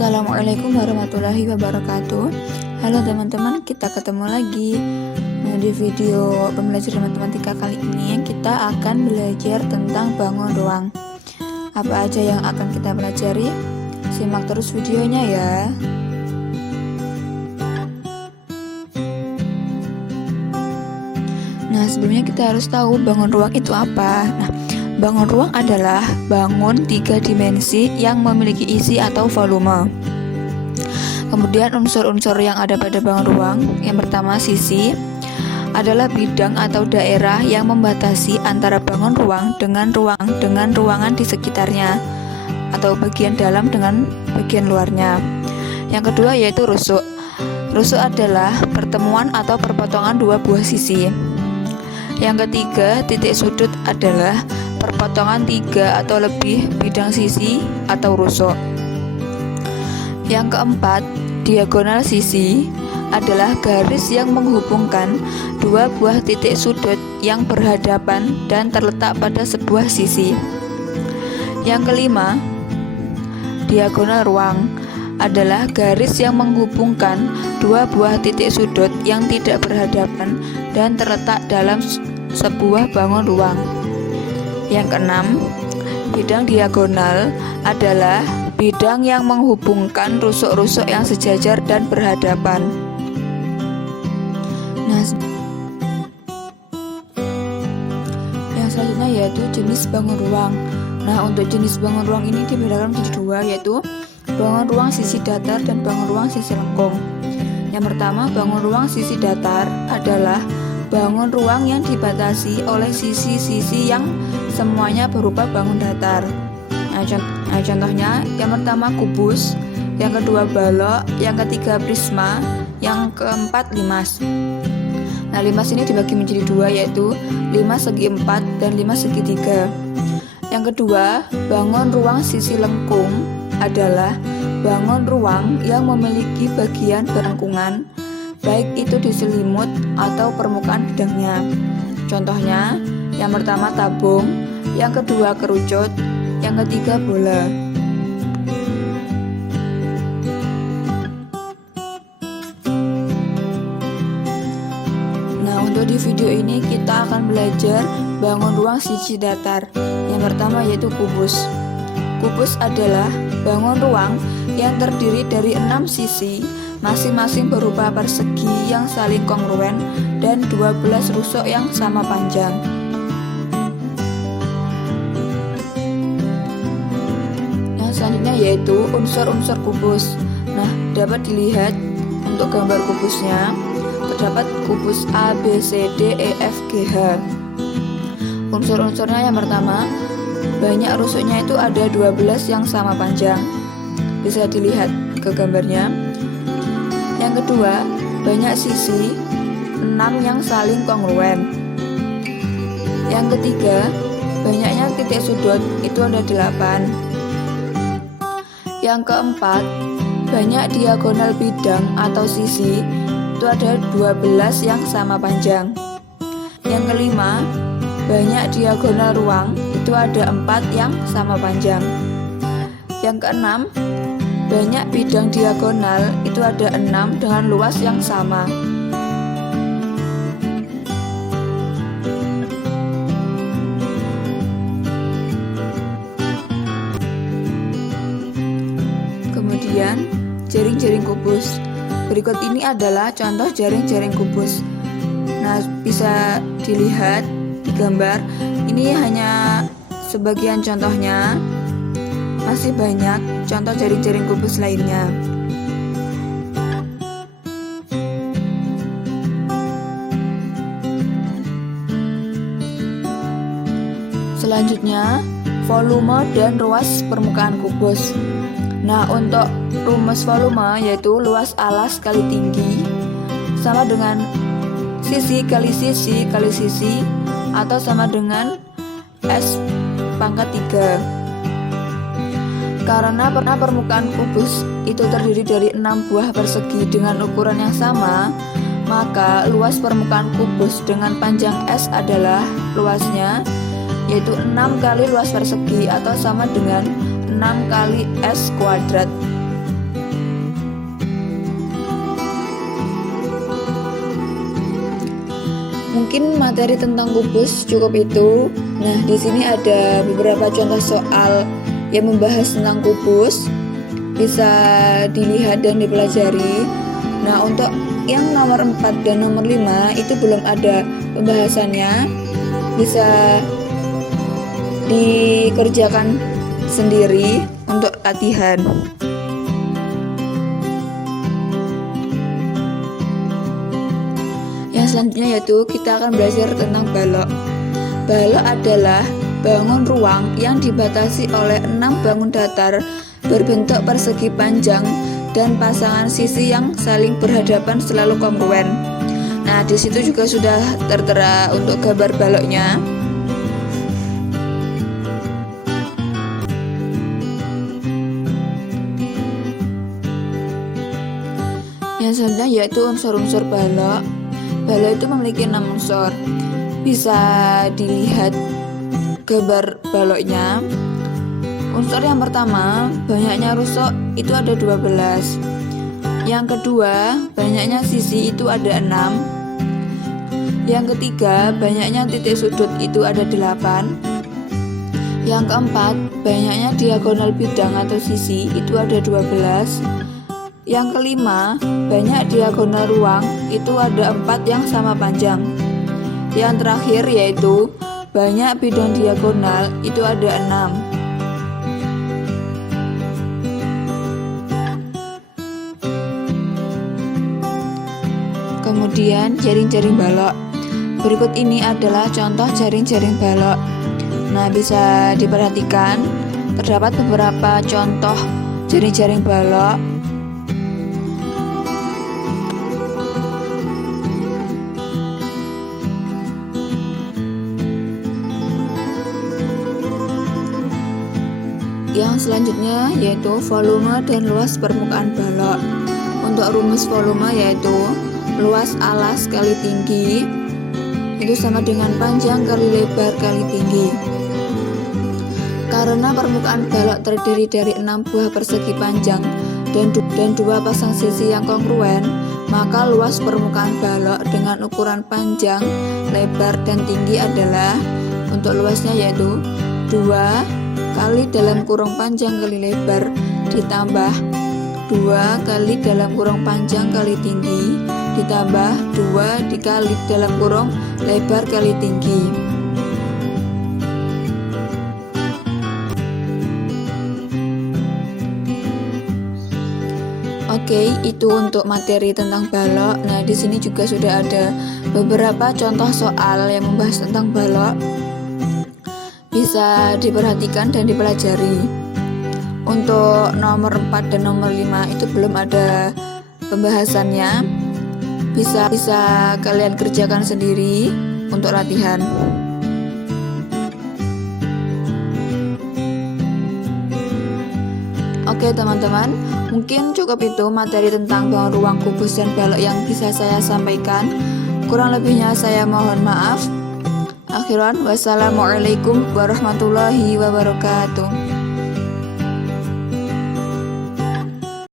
Assalamualaikum warahmatullahi wabarakatuh. Halo teman-teman, kita ketemu lagi. Nah, di video pembelajaran matematika kali ini kita akan belajar tentang bangun ruang. Apa aja yang akan kita pelajari? Simak terus videonya ya. Nah, sebelumnya kita harus tahu bangun ruang itu apa. Nah, bangun ruang adalah bangun 3 dimensi yang memiliki isi atau volume. Kemudian unsur-unsur yang ada pada bangun ruang, yang pertama sisi, adalah bidang atau daerah yang membatasi antara bangun ruang dengan ruangan di sekitarnya, atau bagian dalam dengan bagian luarnya. Yang kedua yaitu rusuk. Rusuk adalah pertemuan atau perpotongan dua buah sisi. Yang ketiga, titik sudut adalah perpotongan 3 atau lebih bidang sisi atau rusuk. Yang keempat, diagonal sisi adalah garis yang menghubungkan dua buah titik sudut yang berhadapan dan terletak pada sebuah sisi. Yang kelima, diagonal ruang adalah garis yang menghubungkan dua buah titik sudut yang tidak berhadapan dan terletak dalam sebuah bangun ruang. Yang keenam, bidang diagonal adalah bidang yang menghubungkan rusuk-rusuk yang sejajar dan berhadapan. Nah, yang selanjutnya yaitu jenis bangun ruang. Nah, untuk jenis bangun ruang ini dibedakan menjadi dua, yaitu bangun ruang sisi datar dan bangun ruang sisi lengkung. Yang pertama, bangun ruang sisi datar adalah bangun ruang yang dibatasi oleh sisi-sisi yang semuanya berupa bangun datar. Nah, contohnya yang pertama kubus, yang kedua balok, yang ketiga prisma, yang keempat limas. Nah, limas ini dibagi menjadi dua, yaitu 5 segi 4 dan 5 segi 3. Yang kedua, bangun ruang sisi lengkung adalah bangun ruang yang memiliki bagian berlengkungan, baik itu di selimut atau permukaan bidangnya. Contohnya, yang pertama tabung, yang kedua kerucut, yang ketiga bola. Nah, untuk di video ini kita akan belajar bangun ruang sisi datar. Yang pertama yaitu kubus. Kubus adalah bangun ruang yang terdiri dari 6 sisi, masing-masing berupa persegi yang saling kongruen dan 12 rusuk yang sama panjang. Yang selanjutnya yaitu unsur-unsur kubus. Nah, dapat dilihat untuk gambar kubusnya, terdapat kubus A, B, C, D, E, F, G, H. Unsur-unsurnya yang pertama, banyak rusuknya itu ada 12 yang sama panjang. Bisa dilihat ke gambarnya. Yang kedua, banyak sisi 6 yang saling kongruen. Yang ketiga, banyaknya titik sudut itu ada 8. Yang keempat, banyak diagonal bidang atau sisi itu ada 12 yang sama panjang. Yang kelima, banyak diagonal ruang itu ada 4 yang sama panjang. Yang keenam, banyak bidang diagonal itu ada 6 dengan luas yang sama. Kemudian, jaring-jaring kubus. Berikut ini adalah contoh jaring-jaring kubus. Nah, bisa dilihat di gambar. Ini hanya sebagian contohnya. Masih banyak contoh jaring-jaring kubus lainnya. Selanjutnya, volume dan ruas permukaan kubus. Nah, untuk rumus volume yaitu luas alas kali tinggi sama dengan sisi kali sisi kali sisi atau sama dengan S pangkat 3. Karena permukaan kubus itu terdiri dari 6 buah persegi dengan ukuran yang sama, maka luas permukaan kubus dengan panjang S adalah luasnya yaitu 6 kali luas persegi atau sama dengan 6 kali S kuadrat. Mungkin materi tentang kubus cukup itu. Nah, di sini ada beberapa contoh soal yang membahas tentang kubus, bisa dilihat dan dipelajari. Nah, untuk yang nomor 4 dan nomor 5 itu belum ada pembahasannya, bisa dikerjakan sendiri untuk latihan. Yang selanjutnya yaitu kita akan belajar tentang balok. Balok adalah bangun ruang yang dibatasi oleh 6 bangun datar berbentuk persegi panjang dan pasangan sisi yang saling berhadapan selalu kongruen. Nah, di situ juga sudah tertera untuk gambar baloknya. Yang selanjutnya yaitu unsur-unsur balok. Balok itu memiliki 6 unsur. Bisa dilihat gambar baloknya. Unsur yang pertama, banyaknya rusuk itu ada 12. Yang kedua, banyaknya sisi itu ada 6. Yang ketiga, banyaknya titik sudut itu ada 8. Yang keempat, banyaknya diagonal bidang atau sisi itu ada 12. Yang kelima, banyak diagonal ruang itu ada 4 yang sama panjang. Yang terakhir yaitu banyak bidang diagonal itu ada 6. Kemudian jaring-jaring balok. Berikut ini adalah contoh jaring-jaring balok. Nah, bisa diperhatikan terdapat beberapa contoh jaring-jaring balok. Yang selanjutnya yaitu volume dan luas permukaan balok. Untuk rumus volume yaitu luas alas kali tinggi itu sama dengan panjang kali lebar kali tinggi. Karena permukaan balok terdiri dari 6 buah persegi panjang dan 2 pasang sisi yang kongruen, maka luas permukaan balok dengan ukuran panjang, lebar, dan tinggi adalah, untuk luasnya yaitu 2 kali dalam kurung panjang kali lebar ditambah 2 kali dalam kurung panjang kali tinggi ditambah 2 dikali dalam kurung lebar kali tinggi. Oke, itu untuk materi tentang balok. Nah, di sini juga sudah ada beberapa contoh soal yang membahas tentang balok. Bisa diperhatikan dan dipelajari. Untuk nomor 4 dan nomor 5 itu belum ada pembahasannya. Bisa kalian kerjakan sendiri untuk latihan. Oke teman-teman, mungkin cukup itu materi tentang bangun ruang kubus dan balok yang bisa saya sampaikan. Kurang lebihnya saya mohon maaf. Akhiran, wassalamualaikum warahmatullahi wabarakatuh.